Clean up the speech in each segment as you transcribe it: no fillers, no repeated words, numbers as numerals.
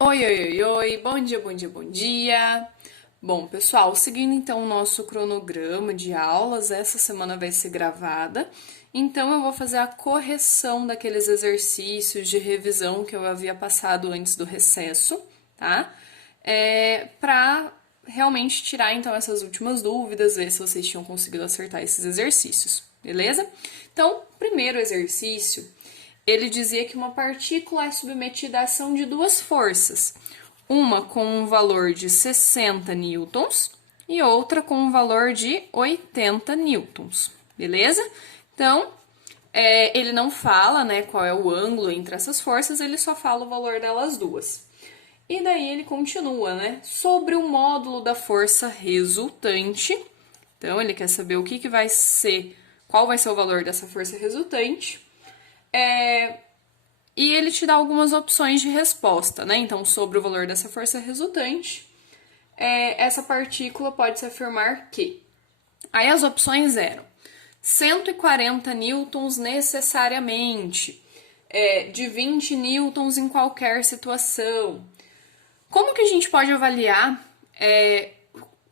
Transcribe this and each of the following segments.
Oi, oi, oi, oi, bom dia, bom dia, bom dia. Bom, pessoal, seguindo então o nosso cronograma de aulas, essa semana vai ser gravada, então eu vou fazer a correção daqueles exercícios de revisão que eu havia passado antes do recesso, tá? Para realmente tirar então essas últimas dúvidas, ver se vocês tinham conseguido acertar esses exercícios, beleza? Então, primeiro exercício ele dizia que uma partícula é submetida à ação de duas forças, uma com um valor de 60 newtons e outra com um valor de 80 newtons, beleza? Então, ele não fala, né, qual é o ângulo entre essas forças, ele só fala o valor delas duas. E daí ele continua, né, sobre o módulo da força resultante. Então, ele quer saber o que vai ser, qual vai ser o valor dessa força resultante. E ele te dá algumas opções de resposta, né? Então, sobre o valor dessa força resultante, essa partícula pode se afirmar que. Aí as opções eram 140 newtons necessariamente, de 20 newtons em qualquer situação. Como que a gente pode avaliar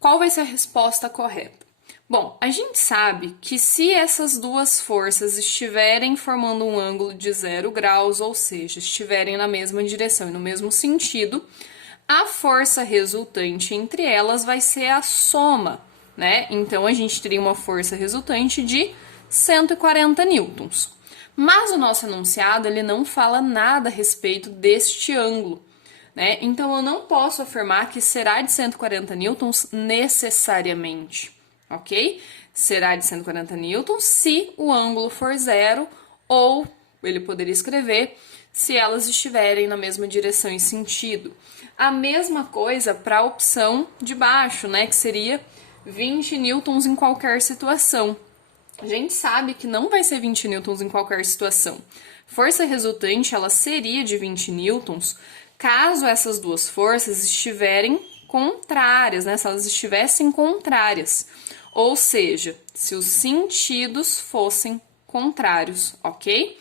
qual vai ser a resposta correta? Bom, a gente sabe que se essas duas forças estiverem formando um ângulo de 0 graus, ou seja, estiverem na mesma direção e no mesmo sentido, a força resultante entre elas vai ser a soma, né? Então a gente teria uma força resultante de 140 newtons. Mas o nosso enunciado ele não fala nada a respeito deste ângulo, né? Então eu não posso afirmar que será de 140 newtons necessariamente, ok? Será de 140 newtons se o ângulo for zero, ou ele poderia escrever se elas estiverem na mesma direção e sentido. A mesma coisa para a opção de baixo, né? Que seria 20 newtons em qualquer situação. A gente sabe que não vai ser 20 newtons em qualquer situação. Força resultante, ela seria de 20 newtons caso essas duas forças estiverem contrárias, né? Se elas estivessem contrárias. Ou seja, se os sentidos fossem contrários, ok?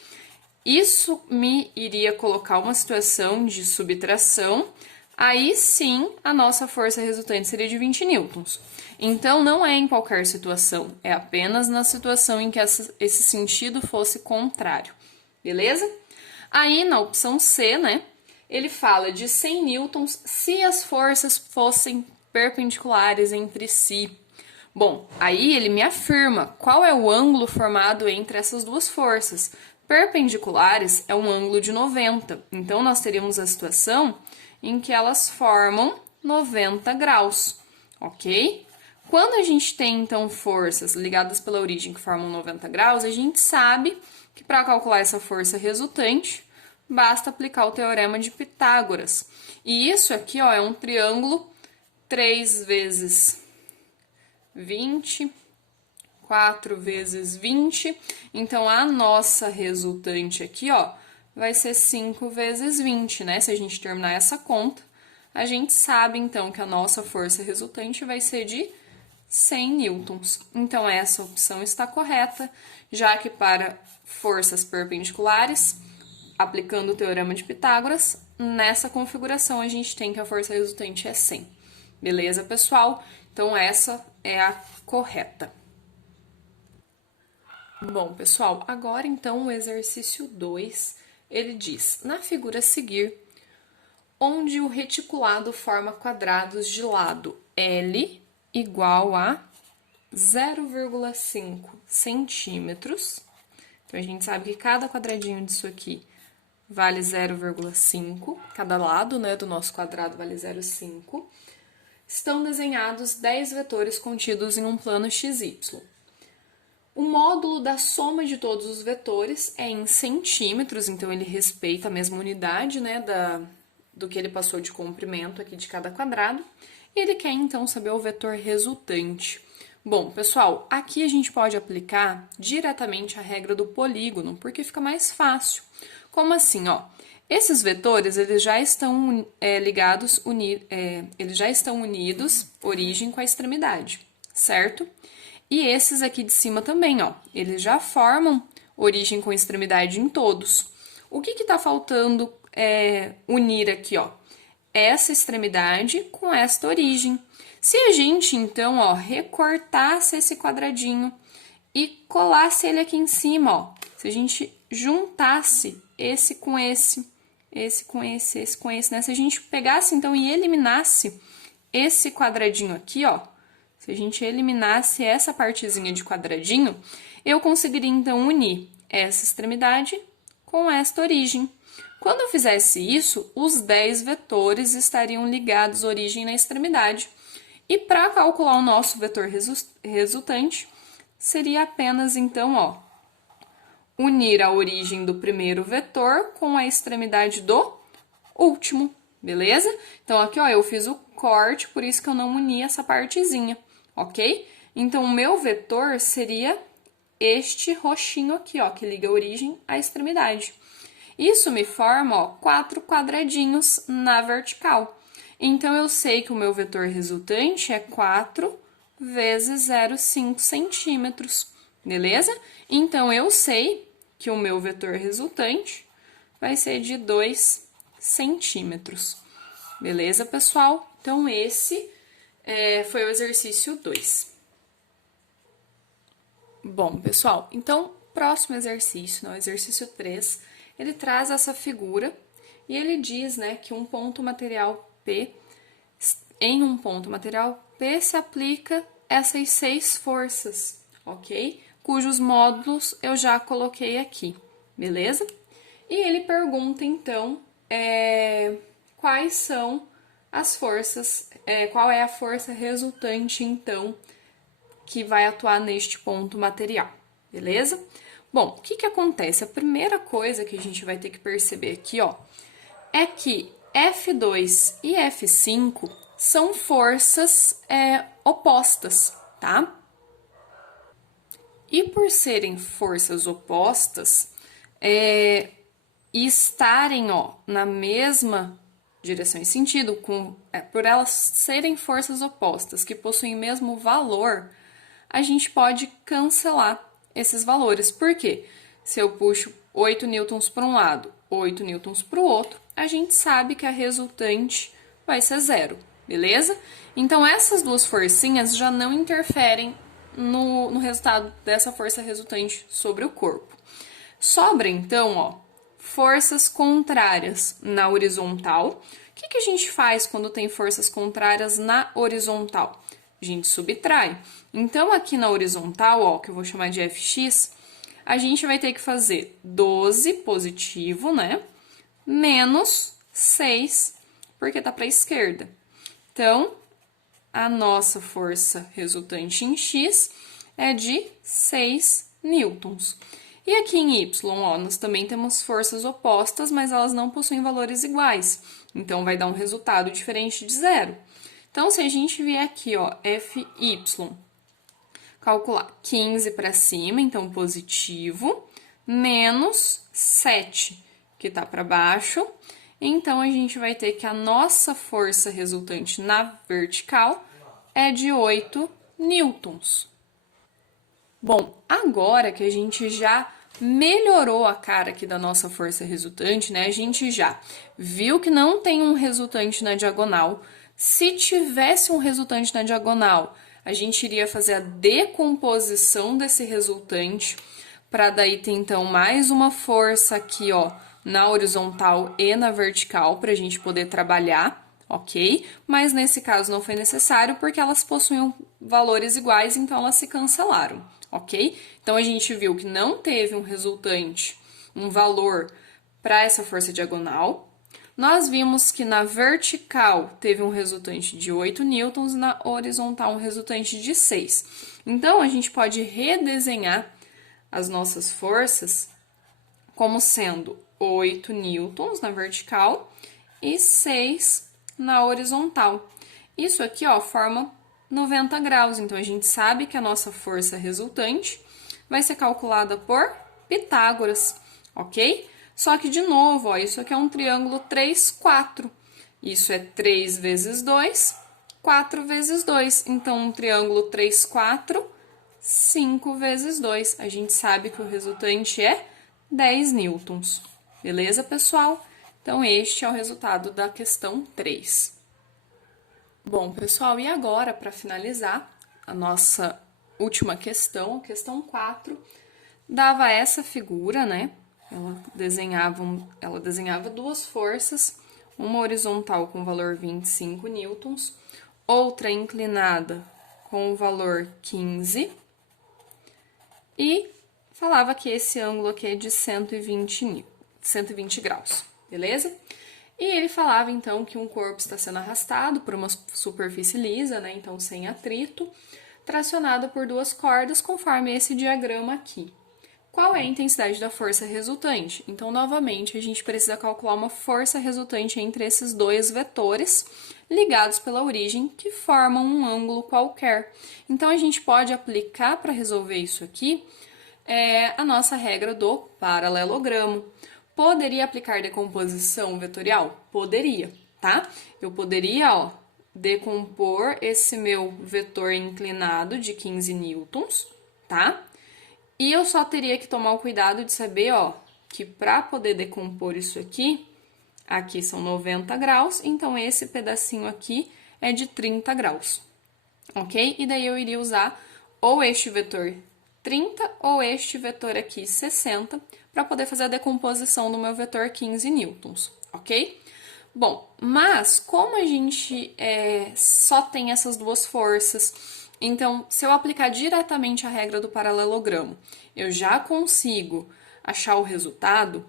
Isso me iria colocar uma situação de subtração, aí sim a nossa força resultante seria de 20 newtons. Então não é em qualquer situação, é apenas na situação em que esse sentido fosse contrário, beleza? Aí na opção C, né, ele fala de 100 newtons se as forças fossem perpendiculares entre si. Bom, aí ele me afirma qual é o ângulo formado entre essas duas forças. Perpendiculares é um ângulo de 90, então nós teríamos a situação em que elas formam 90 graus, ok? Quando a gente tem, então, forças ligadas pela origem que formam 90 graus, a gente sabe que para calcular essa força resultante, basta aplicar o teorema de Pitágoras. E isso aqui, ó, é um triângulo 3 vezes 20, 4 vezes 20. Então, a nossa resultante aqui, ó, vai ser 5 vezes 20, né? Se a gente terminar essa conta, a gente sabe, então, que a nossa força resultante vai ser de 100 newtons. Então, essa opção está correta, já que para forças perpendiculares, aplicando o teorema de Pitágoras, nessa configuração a gente tem que a força resultante é 100. Beleza, pessoal? Então, essa é a correta. Bom, pessoal, agora então o exercício 2, ele diz, na figura a seguir, onde o reticulado forma quadrados de lado L igual a 0,5 centímetros. Então, a gente sabe que cada quadradinho disso aqui vale 0,5, cada lado, né, do nosso quadrado vale 0,5. Estão desenhados 10 vetores contidos em um plano XY. O módulo da soma de todos os vetores é em centímetros, então ele respeita a mesma unidade, né, do que ele passou de comprimento aqui de cada quadrado. E ele quer, então, saber o vetor resultante. Bom, pessoal, aqui a gente pode aplicar diretamente a regra do polígono, porque fica mais fácil. Como assim, ó? Esses vetores, eles já estão eles já estão unidos, origem com a extremidade, certo? E esses aqui de cima também, ó, eles já formam origem com extremidade em todos. O que está faltando unir aqui, ó? essa extremidade com esta origem. Se a gente, então, ó, recortasse esse quadradinho e colasse ele aqui em cima, ó, se a gente juntasse esse com esse, esse com esse, né? Se a gente pegasse, então, e eliminasse esse quadradinho aqui, ó, se a gente eliminasse essa partezinha de quadradinho, eu conseguiria, então, unir essa extremidade com esta origem. Quando eu fizesse isso, os 10 vetores estariam ligados à origem na extremidade. E para calcular o nosso vetor resultante, seria apenas, então, ó, unir a origem do primeiro vetor com a extremidade do último, beleza? Então, aqui, ó, eu fiz o corte, por isso que eu não uni essa partezinha, ok? Então, o meu vetor seria este roxinho aqui, ó, que liga a origem à extremidade. Isso me forma, ó, 4 quadradinhos na vertical. Então, eu sei que o meu vetor resultante é 4 vezes 0,5 centímetros, beleza? Então, eu sei que o meu vetor resultante vai ser de 2 centímetros, beleza, pessoal? Então, esse foi o exercício 2. Bom, pessoal, então, próximo exercício, o exercício 3, ele traz essa figura e ele diz, né, que em um ponto material P se aplica essas 6 forças, ok? Cujos módulos eu já coloquei aqui, beleza? E ele pergunta, então, quais são as forças, qual é a força resultante, então, que vai atuar neste ponto material, beleza? Bom, o que acontece? A primeira coisa que a gente vai ter que perceber aqui, ó, é que F2 e F5 são forças opostas, tá? E por serem forças opostas e estarem, ó, na mesma direção e sentido, por elas serem forças opostas que possuem o mesmo valor, a gente pode cancelar esses valores. Por quê? Se eu puxo 8 newtons para um lado, 8 newtons para o outro, a gente sabe que a resultante vai ser 0, beleza? Então, essas duas forcinhas já não interferem no resultado dessa força resultante sobre o corpo. Sobra, então, ó, forças contrárias na horizontal. O que a gente faz quando tem forças contrárias na horizontal? A gente subtrai. Então, aqui na horizontal, ó, que eu vou chamar de Fx, a gente vai ter que fazer 12 positivo, né? Menos 6, porque tá para a esquerda. Então, a nossa força resultante em X é de 6 newtons. E aqui em Y, ó, nós também temos forças opostas, mas elas não possuem valores iguais. Então, vai dar um resultado diferente de 0. Então, se a gente vier aqui, ó, Fy, calcular 15 para cima, então positivo, menos 7, que tá para baixo, então a gente vai ter que a nossa força resultante na vertical é de 8 newtons. Bom, agora que a gente já melhorou a cara aqui da nossa força resultante, né? A gente já viu que não tem um resultante na diagonal. Se tivesse um resultante na diagonal, a gente iria fazer a decomposição desse resultante para daí ter, então, mais uma força aqui, ó, na horizontal e na vertical para a gente poder trabalhar, ok? Mas nesse caso não foi necessário porque elas possuíam valores iguais, então elas se cancelaram, ok? Então, a gente viu que não teve um resultante, um valor para essa força diagonal. Nós vimos que na vertical teve um resultante de 8 newtons e na horizontal um resultante de 6. Então, a gente pode redesenhar as nossas forças como sendo 8 newtons na vertical e 6 na horizontal. Isso aqui, ó, forma 90 graus. Então, a gente sabe que a nossa força resultante vai ser calculada por Pitágoras, ok? Só que, de novo, ó, isso aqui é um triângulo 3, 4. Isso é 3 vezes 2, 4 vezes 2. Então, um triângulo 3, 4, 5 vezes 2. A gente sabe que o resultante é 10 newtons. Beleza, pessoal? Então, este é o resultado da questão 3. Bom, pessoal, e agora, para finalizar, a nossa última questão, a questão 4, dava essa figura, né? Ela desenhava duas forças, uma horizontal com o valor 25 newtons, outra inclinada com o valor 15, e falava que esse ângulo aqui é de 120 graus, beleza? E ele falava, então, que um corpo está sendo arrastado por uma superfície lisa, né? Então, sem atrito, tracionado por duas cordas, conforme esse diagrama aqui. Qual é a intensidade da força resultante? Então, novamente, a gente precisa calcular uma força resultante entre esses dois vetores ligados pela origem, que formam um ângulo qualquer. Então, a gente pode aplicar para resolver isso aqui a nossa regra do paralelogramo. Poderia aplicar decomposição vetorial? Poderia, tá? Eu poderia, decompor esse meu vetor inclinado de 15 newtons, tá? E eu só teria que tomar o cuidado de saber, que para poder decompor isso aqui são 90 graus, então esse pedacinho aqui é de 30 graus, ok? E daí eu iria usar ou este vetor 30 ou este vetor aqui 60 para poder fazer a decomposição do meu vetor 15 newtons, ok? Bom, mas como a gente só tem essas duas forças, então, se eu aplicar diretamente a regra do paralelogramo, eu já consigo achar o resultado,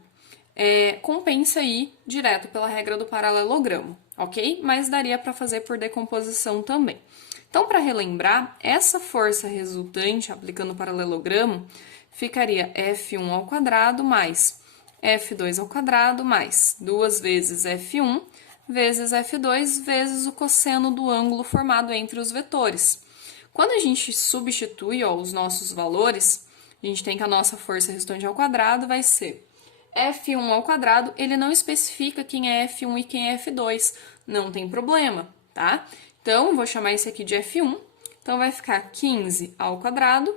compensa ir direto pela regra do paralelogramo, ok? Mas daria para fazer por decomposição também. Então, para relembrar, essa força resultante aplicando o paralelogramo ficaria F1 ao quadrado mais F2 ao quadrado mais 2 vezes F1 vezes F2 vezes o cosseno do ângulo formado entre os vetores. Quando a gente substitui os nossos valores, a gente tem que a nossa força resultante ao quadrado vai ser F1 ao quadrado, ele não especifica quem é F1 e quem é F2, não tem problema, tá? Então, vou chamar esse aqui de F1, então vai ficar 15 ao quadrado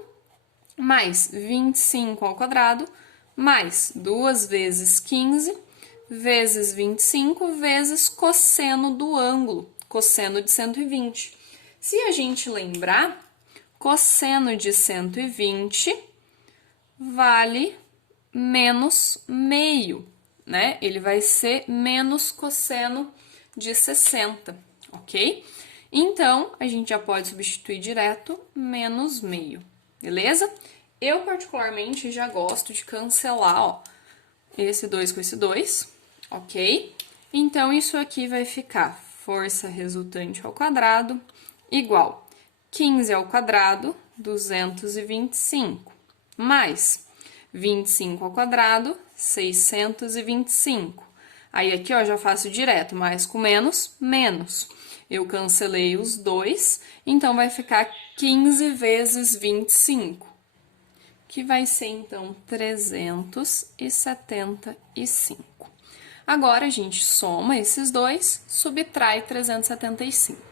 mais 25 ao quadrado mais 2 vezes 15 vezes 25 vezes cosseno do ângulo, cosseno de 120. Se a gente lembrar, cosseno de 120 vale menos meio, né? Ele vai ser menos cosseno de 60, ok? Então, a gente já pode substituir direto menos meio, beleza? Eu, particularmente, já gosto de cancelar, esse 2 com esse 2, ok? Então, isso aqui vai ficar força resultante ao quadrado igual 15 ao quadrado, 225, mais 25 ao quadrado, 625. Aí, aqui, já faço direto, mais com menos, menos. Eu cancelei os 2, então vai ficar 15 vezes 25, que vai ser, então, 375. Agora, a gente soma esses dois, subtrai 375.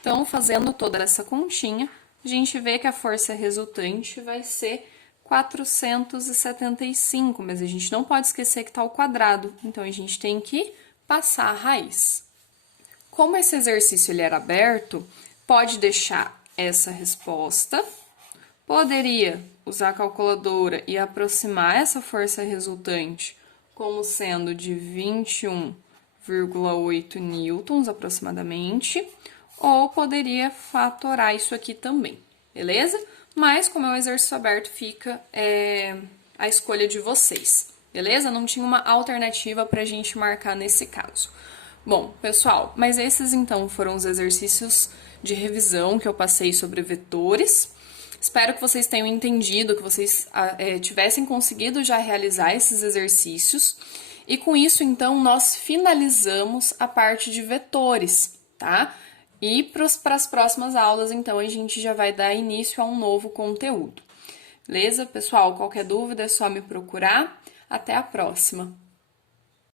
Então, fazendo toda essa continha, a gente vê que a força resultante vai ser 475, mas a gente não pode esquecer que está ao quadrado, então a gente tem que passar a raiz. Como esse exercício ele era aberto, pode deixar essa resposta, poderia usar a calculadora e aproximar essa força resultante como sendo de 21,8 newtons aproximadamente, ou poderia fatorar isso aqui também, beleza? Mas, como é um exercício aberto, fica a escolha de vocês, beleza? Não tinha uma alternativa para a gente marcar nesse caso. Bom, pessoal, mas esses então foram os exercícios de revisão que eu passei sobre vetores. Espero que vocês tenham entendido, que vocês tivessem conseguido já realizar esses exercícios. E com isso, então, nós finalizamos a parte de vetores, tá? E para as próximas aulas, então, a gente já vai dar início a um novo conteúdo. Beleza, pessoal? Qualquer dúvida é só me procurar. Até a próxima!